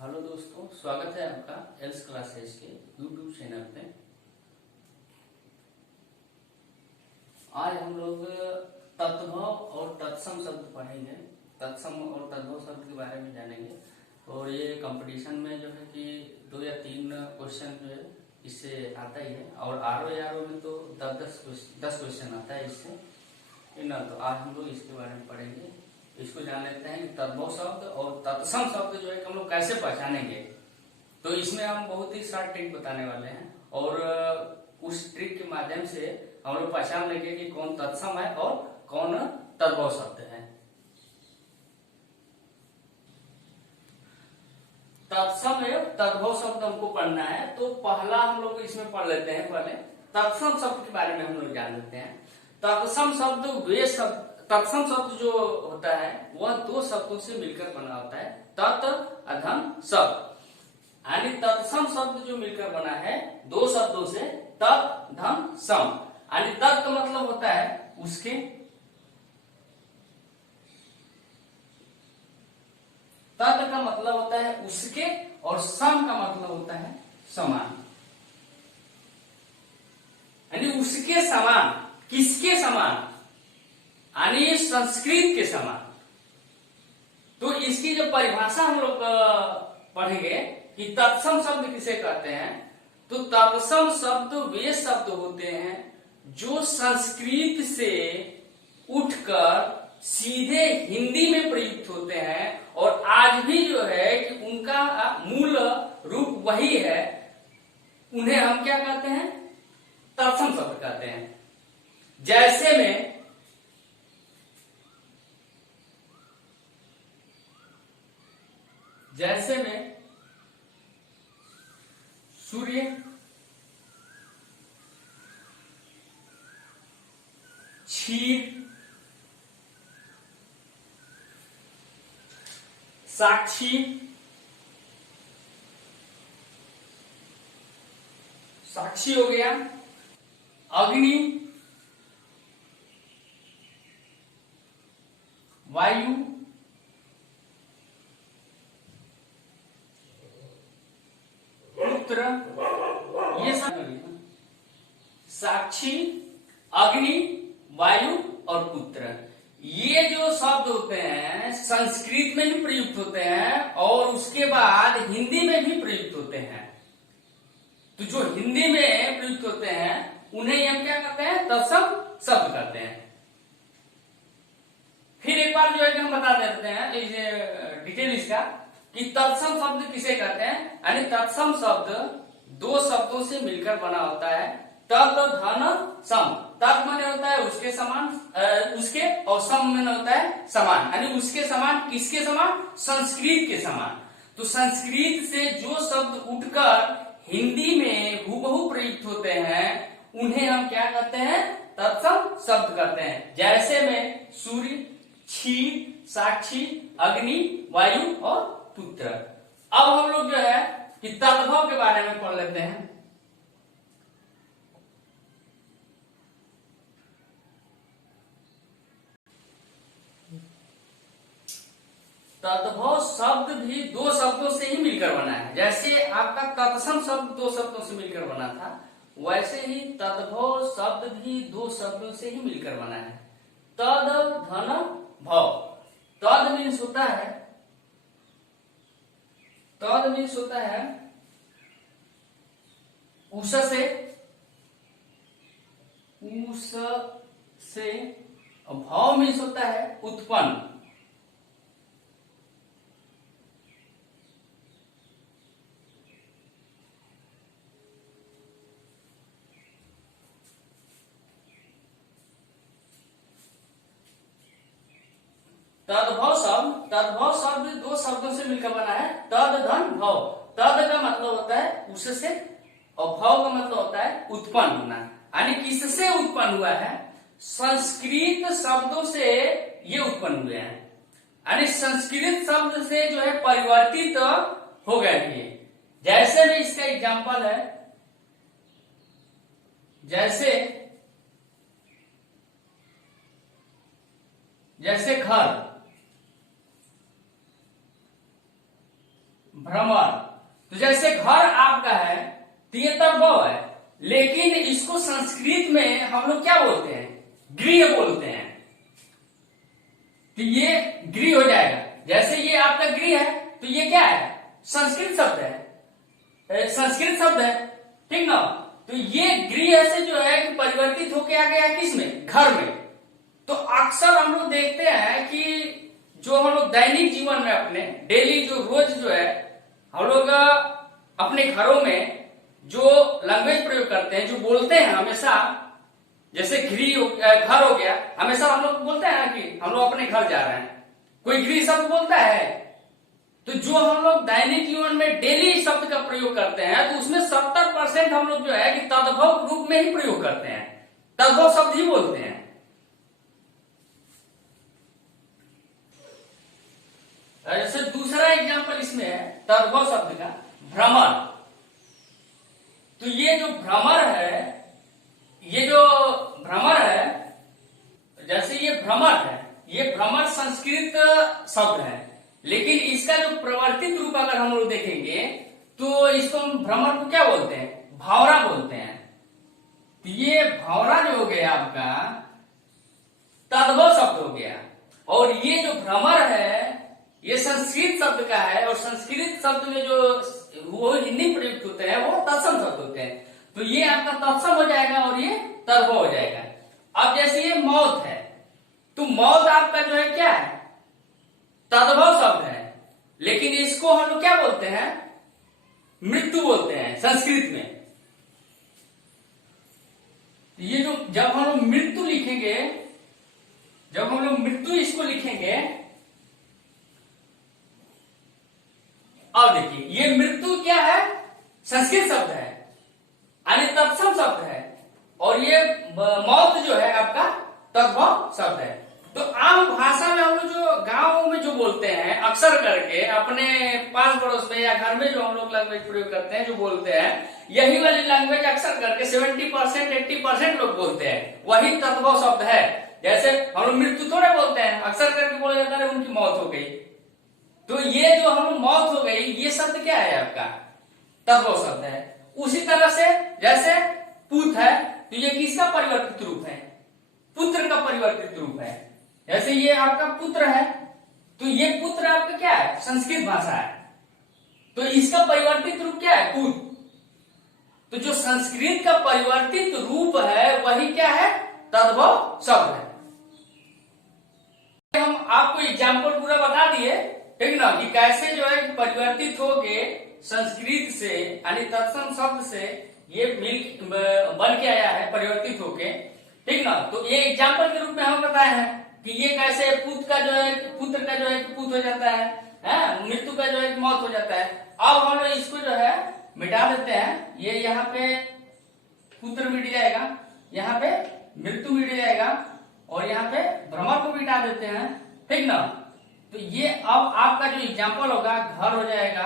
Hello दोस्तों, स्वागत है आपका एल्स क्लासेस के यूट्यूब चैनल पे। आज हम लोग तत्भव और तत्सम शब्द पढ़ेंगे। तत्सम और तद्भव शब्द के बारे में जानेंगे और ये कंपटीशन में जो है कि 2 या 3 क्वेश्चन जो है इससे आता ही है और आर में तो 10 क्वेश्चन आता है इससे ना। तो आज हम लोग इसके बारे में पढ़ेंगे। इसको जान लेते हैं कि तद्भव शब्द और तत्सम शब्द जो है हम लोग कैसे पहचानेंगे। तो इसमें हम बहुत ही शार्ट ट्रिक बताने वाले हैं और उस ट्रिक के माध्यम से हम लोग पहचान लेंगे कि कौन तत्सम है और कौन तद्भव शब्द है। तत्सम एवं तद्भव शब्द हमको पढ़ना है, तो पहला हम लोग इसमें पढ़ लेते हैं। पहले तत्सम शब्द के बारे में हम लोग जान लेते हैं। तत्सम शब्द वे शब्द तत्सम शब्द जो होता है वह 2 शब्दों से मिलकर बना होता है, तत् अधम शब्द। यानी तत्सम शब्द जो मिलकर बना है 2 शब्दों से, तत् धम सम। यानी तत् का मतलब होता है उसके, तत् का मतलब होता है उसके और सम का मतलब होता है समान। यानी उसके समान, किसके समान? यानी संस्कृत के समान। तो इसकी जो परिभाषा हम लोग पढ़ेंगे कि तत्सम शब्द किसे कहते हैं, तो तत्सम शब्द वे शब्द होते हैं जो संस्कृत से उठकर सीधे हिंदी में प्रयुक्त होते हैं और आज भी जो है कि उनका मूल रूप वही है। उन्हें हम क्या कहते हैं? तत्सम शब्द कहते हैं। जैसे में सूर्य, क्षीर, साक्षी, साक्षी हो गया, अग्नि, वायु, पुत्र, ये सब साक्षी, अग्नि, वायु और पुत्र, ये जो शब्द होते हैं संस्कृत में भी प्रयुक्त होते हैं और उसके बाद हिंदी में भी प्रयुक्त होते हैं। तो जो हिंदी में प्रयुक्त होते हैं उन्हें हम क्या कहते हैं? तत्सम शब्द कहते हैं। फिर एक बार जो है कि हम बता देते हैं डिटेल इसका कि तत्सम शब्द किसे कहते हैं। यानी तत्सम शब्द 2 शब्दों से मिलकर बना होता है, तत् धन सम। तत् माने होता है उसके समान, उसके, और सम माने होता है समान। यानी उसके समान, किसके समान? संस्कृत के समान। तो संस्कृत से जो शब्द उठकर हिंदी में हूबहू प्रयुक्त होते हैं उन्हें हम क्या कहते हैं? तत्सम शब्द कहते हैं। जैसे में सूर्य, क्षीर, साक्षी, अग्नि, वायु और पुत्र। अब हम लोग जो है कि तद्भव के बारे में पढ़ लेते हैं। तद्भव शब्द भी 2 शब्दों से ही मिलकर बना है। जैसे आपका तत्सम शब्द 2 शब्दों से मिलकर बना था, वैसे ही तद्भव शब्द भी 2 शब्दों से ही मिलकर बना है। तद धन भव। तद मीन्स होता है, तद मीन्स होता है उस से, और भाव मीन्स होता है उत्पन्न। तद्भव शब्द 2 शब्दों से मिलकर बना है, तद धन भव। तद का मतलब होता है उससे और भव का मतलब होता है उत्पन्न होना। यानी किससे उत्पन्न हुआ है? संस्कृत शब्दों से ये उत्पन्न हुए हैं। यानी संस्कृत शब्द से जो है परिवर्तित हो गए थे। जैसे में इसका एग्जाम्पल है, जैसे घर, भ्रमर। तो जैसे घर आपका है तो ये तद्भव है, लेकिन इसको संस्कृत में हम लोग क्या बोलते हैं? गृह बोलते हैं। तो ये गृह हो जाएगा। जैसे ये आपका गृह है तो ये क्या है? संस्कृत शब्द है, संस्कृत शब्द है, ठीक ना। तो ये गृह से जो है कि परिवर्तित होके आ गया है किसमें? घर में। तो अक्सर हम लोग देखते हैं कि जो हम लोग दैनिक जीवन में अपने डेली जो रोज जो है हम लोग अपने घरों में जो लैंग्वेज प्रयोग करते हैं, जो बोलते हैं हमेशा, जैसे घर हो गया, हमेशा हम लोग बोलते हैं ना कि हम लोग अपने घर जा रहे हैं, कोई गृह शब्द बोलता है। तो जो हम लोग दैनिक जीवन में डेली शब्द का प्रयोग करते हैं तो उसमें 70% हम लोग जो है कि तद्भव रूप में ही प्रयोग करते हैं, तद्भव शब्द ही बोलते हैं। जैसे दूसरा एग्जांपल इसमें है तद्भव शब्द का, भ्रमर। तो ये जो भ्रमर है, ये जो भ्रमर है, जैसे ये भ्रमर है, ये भ्रमर संस्कृत शब्द है, लेकिन इसका जो प्रवर्तित रूप अगर हम लोग देखेंगे तो इसको हम भ्रमर को क्या बोलते हैं? भावरा बोलते हैं। तो ये भावरा जो हो गया आपका तद्भव शब्द हो गया, और ये जो भ्रमर है ये संस्कृत शब्द का है, और संस्कृत शब्द में जो वो हिंदी प्रयुक्त होते हैं वो तत्सम शब्द होते हैं। तो ये आपका तत्सम हो जाएगा और ये तद्भव हो जाएगा। अब जैसे ये मौत है, तो मौत आपका जो है क्या है? तद्भव शब्द है, लेकिन इसको हम लोग क्या बोलते हैं? मृत्यु बोलते हैं संस्कृत में। ये जो जब हम लोग मृत्यु लिखेंगे, जब हम लोग मृत्यु इसको लिखेंगे, अब देखिए ये मृत्यु क्या है? संस्कृत शब्द है, यानी तत्सम शब्द है, और ये मौत जो है आपका तद्भव शब्द है। तो आम भाषा में हम लोग जो गांवों में जो बोलते हैं अक्सर करके अपने पास पड़ोस में या घर में जो हम लोग लैंग्वेज प्रयोग करते हैं, जो बोलते हैं, यही वाली लैंग्वेज अक्सर करके 70% 80% लोग बोलते हैं, वही तद्भव शब्द है। जैसे हम लोग मृत्यु थोड़े बोलते हैं, अक्सर करके बोला जाता है उनकी मौत हो गई। तो ये जो हम मौत हो गई, ये शब्द क्या है आपका? तद्भव शब्द है। उसी तरह से जैसे पुत है, तो ये किसका परिवर्तित रूप है? पुत्र का परिवर्तित रूप है। जैसे ये आपका पुत्र है, तो ये पुत्र आपका क्या है? संस्कृत भाषा है, तो इसका परिवर्तित रूप क्या है? पुत। तो जो संस्कृत का परिवर्तित रूप है वही क्या है? तद्भव शब्द है। हम आपको एग्जाम्पल पूरा बता दिए, ठीक ना, कि कैसे जो है परिवर्तित होके संस्कृत से यानी तत्सम शब्द से ये मिल बन के आया है, परिवर्तित होके, ठीक ना। तो ये एग्जाम्पल के रूप में हम बताए हैं कि ये कैसे पुत्र का जो है पुत हो जाता है, मृत्यु का जो है मौत हो जाता है। अब हम लोग इसको जो है मिटा देते हैं, ये यहाँ पे पुत्र मिट जाएगा, यहाँ पे मृत्यु मिट जाएगा, और यहाँ पे भ्रमर को मिटा देते हैं, ठीक ना। तो ये अब आपका जो एग्जाम्पल होगा, घर हो जाएगा,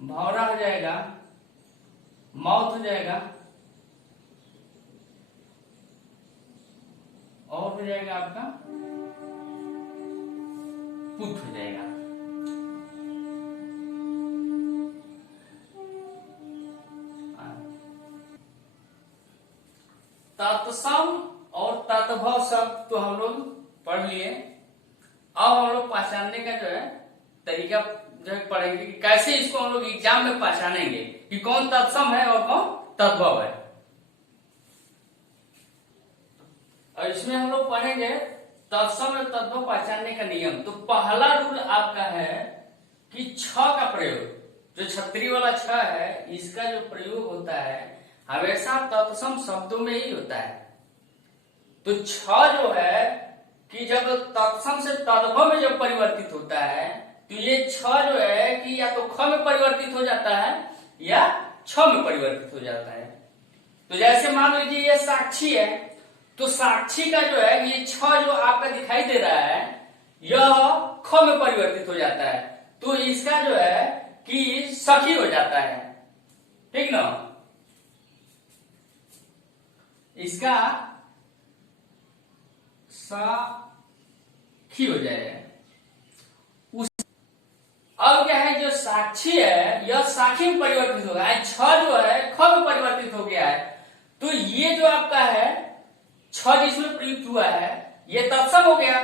भौरा हो जाएगा, मौत हो जाएगा, और हो जाएगा आपका पुत हो जाएगा। तत्सम और तद्भव शब्द तो हम लोग पढ़ लिए। अब हम लोग पहचानने का जो है तरीका जो है पढ़ेंगे कि कैसे इसको हम लोग एग्जाम में पहचानेंगे कि कौन तत्सम है और कौन तद्भव है। और इसमें हम लोग पढ़ेंगे तत्सम और तद्भव पहचानने का नियम। तो पहला रूल आपका है कि छ का प्रयोग, जो छतरी वाला छ है, इसका जो प्रयोग होता है हमेशा तत्सम शब्दों में ही होता है। तो छ जो है कि जब तत्सम से तद्भव में जब परिवर्तित होता है तो ये छ जो है कि या तो ख में परिवर्तित हो जाता है या छ में परिवर्तित हो जाता है। तो जैसे मान लीजिए ये साक्षी है, तो साक्षी का जो है ये छ जो आपका दिखाई दे रहा है यह ख में परिवर्तित हो जाता है, तो इसका जो है कि सखी हो जाता है, ठीक ना। इसका साखी हो जाएगा। अब क्या है, जो अच्छी है यह साखी में परिवर्तित होगा, छ जो है ख में परिवर्तित हो गया है। तो ये जो आपका है छ जिसमें प्रयुक्त हुआ है ये तत्सम हो गया,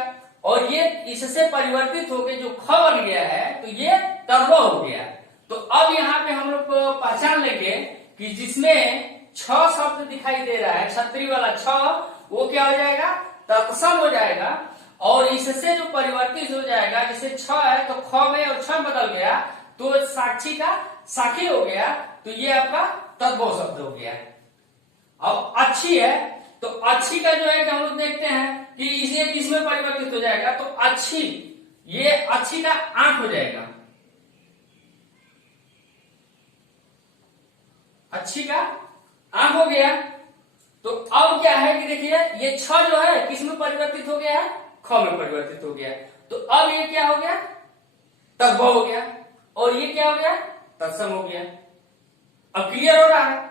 और ये इससे परिवर्तित होकर जो ख बन गया है तो ये तद्भव हो गया। तो अब यहाँ पे हम लोग पहचान लेंगे कि जिसमें छ शब्द दिखाई दे रहा है, क्षत्रिय वाला छ, वो क्या हो जाएगा, तत्सम हो जाएगा, और इससे जो परिवर्तित हो जाएगा, जैसे छ है तो ख में और छ बदल गया तो साक्षी का साखी हो गया, तो ये आपका तद्भव शब्द हो गया। अब अच्छी है तो अच्छी का जो है कि हम लोग देखते हैं कि इसे किसमें परिवर्तित हो जाएगा, तो अच्छी, ये अच्छी का आंख हो जाएगा, अच्छी का आंख हो गया। तो अब क्या है कि देखिए ये छ जो है किसमें परिवर्तित हो गया है, ख में परिवर्तित हो गया। तो अब ये क्या हो गया, तद्भव हो गया, और ये क्या हो गया, तत्सम हो गया। अब क्लियर हो रहा है।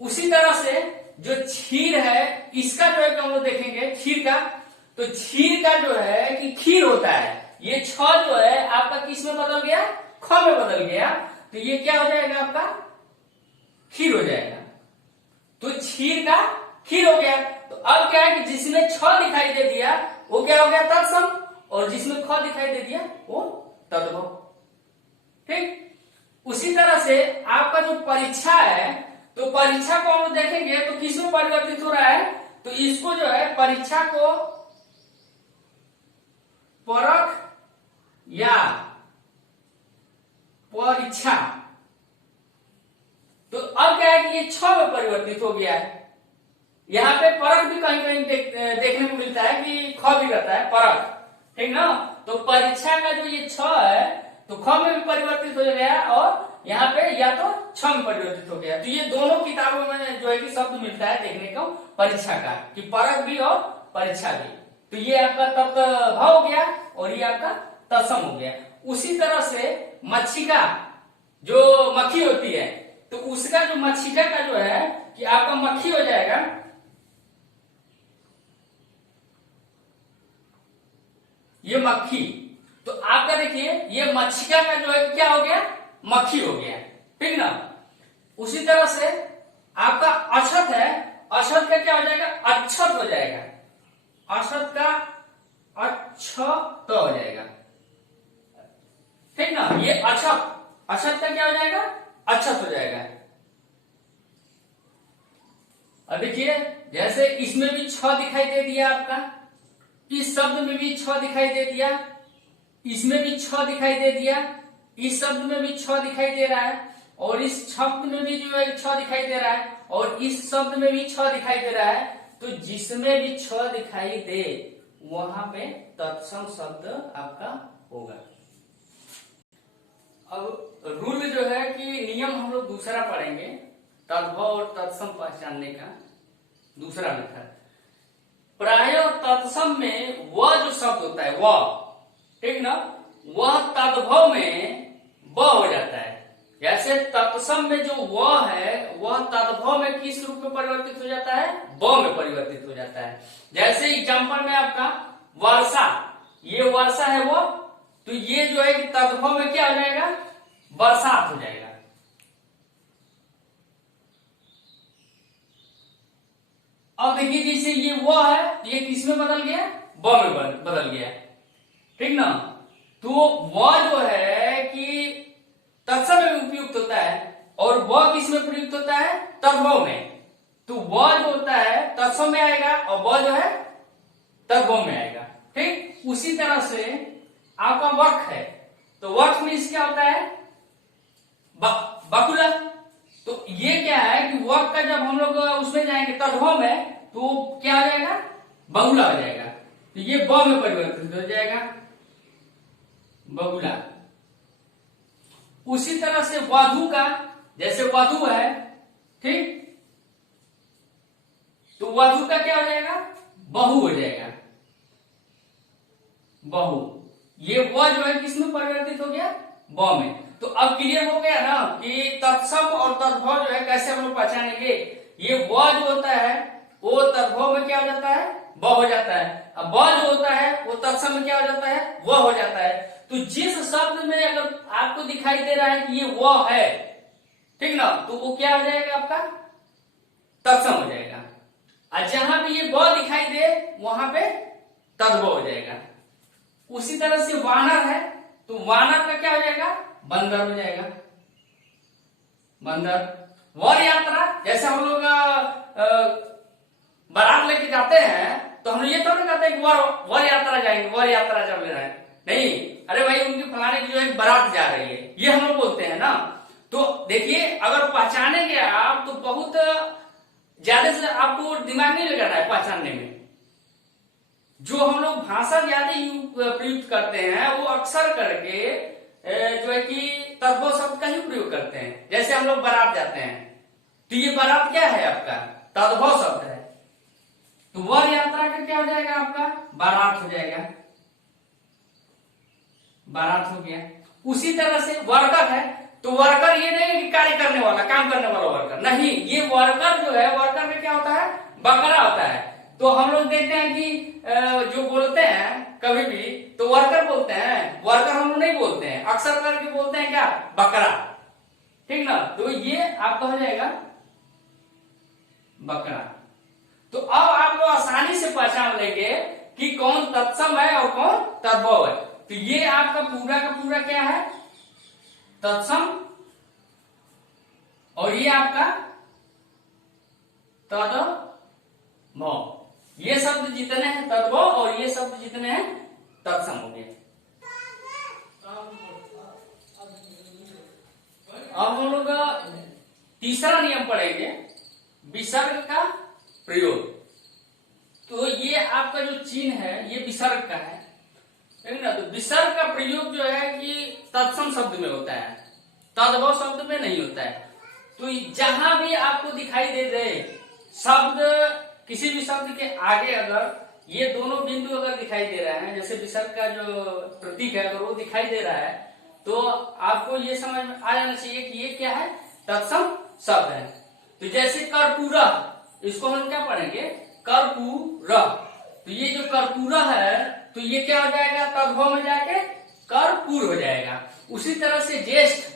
उसी तरह से जो क्षीर है इसका जो है कि हम लोग देखेंगे क्षीर का, तो क्षीर का जो है कि खीर होता है, ये छ जो है आपका किस में बदल गया, ख में बदल गया, तो ये क्या हो जाएगा आपका खीर हो जाएगा। तो क्षीर का खीर हो गया। तो अब क्या है कि जिसमें छ दिखाई दे दिया वो क्या हो गया, तत्सम, और जिसमें ख दिखाई दे दिया वो तद्भव। ठीक। उसी तरह से आपका जो परीक्षा है, तो परीक्षा को हम लोग देखेंगे तो किसमें परिवर्तित हो रहा है, तो इसको जो है परीक्षा को परख या परीक्षा, तो अब क्या है कि ये छ में परिवर्तित हो गया है। यहाँ पे परख भी कहीं कहीं देखने को मिलता है कि ख भी रहता है परख, ठीक ना। तो परीक्षा का जो ये छ है तो ख में भी परिवर्तित हो गया, और यहाँ पे या तो छ में परिवर्तित हो गया। तो ये दोनों किताबों में जो है कि शब्द मिलता है देखने को परीक्षा का, कि परख भी और परीक्षा भी। तो ये आपका तत्भव हो गया और ये आपका तत्सम हो गया। उसी तरह से मच्छिका, जो मक्खी होती है, तो उसका जो मच्छिका का जो है कि आपका मक्खी हो जाएगा, ये मक्खी। तो आपका देखिए ये मच्छिका का जो है क्या हो गया, मक्खी हो गया, ठीक ना। उसी तरह से आपका अक्षत है, अक्षत का क्या हो जाएगा, अक्षत हो जाएगा, अक्षत का अक्षत हो जाएगा, ठीक ना। ये अक्षत, अक्षत का क्या हो जाएगा, अक्षत हो जाएगा। अब देखिए जैसे इसमें भी छ दिखाई दे दिया आपका, इस शब्द में भी छ दिखाई दे दिया, इसमें भी छ दिखाई दे दिया, इस शब्द में भी छ दिखाई दे रहा है, और इस शब्द में भी जो है छ दिखाई दे रहा है, और इस शब्द में भी छ दिखाई दे रहा है। तो जिसमें भी छ दिखाई दे वहां पे तत्सम शब्द आपका होगा। अब रूल जो है कि नियम हम लोग दूसरा पढ़ेंगे, तद्भव और तत्सम पहचानने का दूसरा मेथड। प्राय तत्सम में वह जो शब्द होता है वह, ठीक ना, वह तद्भव में ब हो जाता है। जैसे तत्सम में जो वह है वह तद्भव में किस रूप में परिवर्तित हो जाता है, ब में परिवर्तित हो जाता है। जैसे एग्जाम्पल में आपका वर्षा, ये वर्षा है वो, तो ये जो है कि तद्भव में क्या हो जाएगा, बरसात हो जाएगा। अब देखिए जैसे ये वो है, ये किस में बदल गया, ब में बदल गया, ठीक ना। तो वह जो है कि तत्सम में उपयुक्त होता है, और वह किस में प्रयुक्त होता है, तद्भव में। तो वह जो होता है तत्सम में आएगा और वह जो है तद्भव में आएगा, ठीक। उसी तरह से आपका वक्ष है, तो वक्ष में क्या होता है, बकुला। तो ये क्या है कि वक्ष का जब हम लोग उसमें जाएंगे तद्भव में, तो क्या हो जाएगा, बहुला हो जाएगा। तो ये ब में परिवर्तित हो जाएगा, बगुला। उसी तरह से वधु का, जैसे वधु है, ठीक, तो वधु का क्या हो जाएगा, बहु हो जाएगा, बहु। ये व जो है किसमें परिवर्तित हो गया, ब में। तो अब क्लियर हो गया ना कि तत्सम और तद्भव जो है कैसे हम लोग पहचानेंगे। ये व जो होता है वो तद्भव में क्या हो जाता है, ब हो जाता है। अब ब जो होता है वो तत्सम में क्या हो जाता है, व हो जाता है। तो जिस शब्द में अगर आपको दिखाई दे रहा है कि ये वो है, ठीक ना, तो वो क्या हो जाएगा आपका तत्सम हो जाएगा। और जहां भी ये व दिखाई दे वहां पे तद्भव हो जाएगा। उसी तरह से वानर है तो वानर का क्या हो जाएगा बंदर हो जाएगा, बंदर। वर यात्रा, जैसे हम लोग बारात लेके जाते हैं तो हम ये तो नहीं कहते हैं कि वर यात्रा जाएंगे, वर यात्रा चल रहा है, नहीं, अरे भाई उनकी फलाने की जो है बारात जा रही है, ये हम लोग बोलते हैं ना। तो देखिए अगर पहचानेंगे आप तो बहुत ज्यादा से आपको दिमाग नहीं लगाना है पहचानने में। जो हम लोग भाषा ज्यादा प्रयुक्त करते हैं वो अक्सर करके जो है कि तद्भव शब्द का ही प्रयोग करते हैं। जैसे हम लोग बारात जाते हैं तो ये बारात क्या है आपका तद्भव शब्द है, तो वर यात्रा का क्या हो जाएगा आपका बारात हो जाएगा, बारात हो गया। उसी तरह से वर्कर है तो वर्कर ये नहीं कि कार्य करने वाला, काम करने वाला वर्कर, नहीं, ये वर्कर जो है वर्कर में क्या होता है बकरा होता है। तो हम लोग देखते हैं कि जो बोलते हैं कभी भी तो वर्कर बोलते हैं, वर्कर हम लोग नहीं बोलते हैं, अक्सर करके बोलते हैं क्या बकरा, ठीक ना। तो ये आपका हो जाएगा बकरा। तो अब आप लोग आसानी से पहचान लेंगे कि कौन तत्सम है और कौन तद्भव है। तो ये आपका पूरा का पूरा क्या है तत्सम, और ये आपका तद्भव। ये शब्द जितने हैं तद्भव और ये शब्द जितने हैं तत्सम हो गए। अब हम लोग तीसरा नियम पढ़ेंगे विसर्ग का प्रयोग। तो ये आपका जो चिन्ह है ये विसर्ग का है, ठीक ना। तो विसर्ग का प्रयोग जो है कि तत्सम शब्द में होता है, तद्भव शब्द में नहीं होता है। तो जहां भी आपको दिखाई दे रहे शब्द, किसी भी शब्द के आगे अगर ये दोनों बिंदु अगर दिखाई दे रहा है, जैसे विसर्ग का जो प्रतीक है अगर वो दिखाई दे रहा है तो आपको ये समझ में आ जाना चाहिए कि ये क्या है तत्सम शब्द है। तो जैसे कर्पूरा, इसको हम क्या पढ़ेंगे कर्पूरा। तो ये जो कर्पूरा है तो ये क्या हो जाएगा तद्भव में जाके कर्पूर हो जाएगा। उसी तरह से ज्येष्ठ,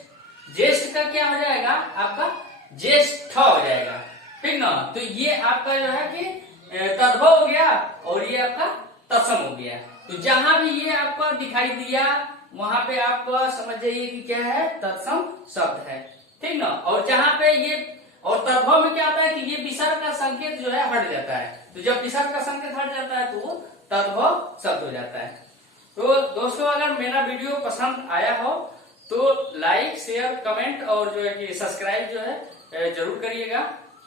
ज्येष्ठ का क्या हो जाएगा आपका ज्येष्ठ हो जाएगा, ठीक ना। तो ये आपका जो है कि तद्भव हो गया और ये आपका तत्सम हो गया। तो जहां भी ये आपका दिखाई दिया वहां पे आप समझ जाइए कि क्या है तत्सम शब्द है, ठीक ना। और जहां पे ये और तद्भव में क्या आता है कि ये विसर्ग का संकेत जो है हट जाता है। तो जब विसर्ग का संकेत हट जाता है तो तद्भव शब्द हो जाता है। तो दोस्तों अगर मेरा वीडियो पसंद आया हो तो लाइक शेयर कमेंट और जो है कि सब्सक्राइब जो है जरूर करिएगा,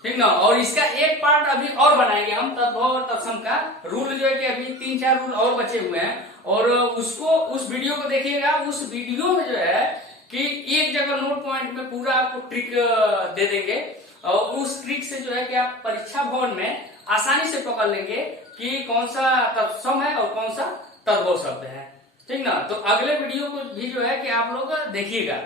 ठीक ना। और इसका एक पार्ट अभी और बनाएंगे हम तद्भव और तत्सम का। रूल जो है कि अभी 3-4 रूल और बचे हुए हैं और उसको उस वीडियो को देखिएगा। उस वीडियो में जो है कि एक जगह नोट पॉइंट में पूरा आपको ट्रिक दे देंगे और उस ट्रिक से जो है कि आप परीक्षा भवन में आसानी से पकड़ लेंगे कि कौन सा तत्सम है और कौन सा तद्भव शब्द है, ठीक ना। तो अगले वीडियो को भी जो है कि आप लोग देखिएगा।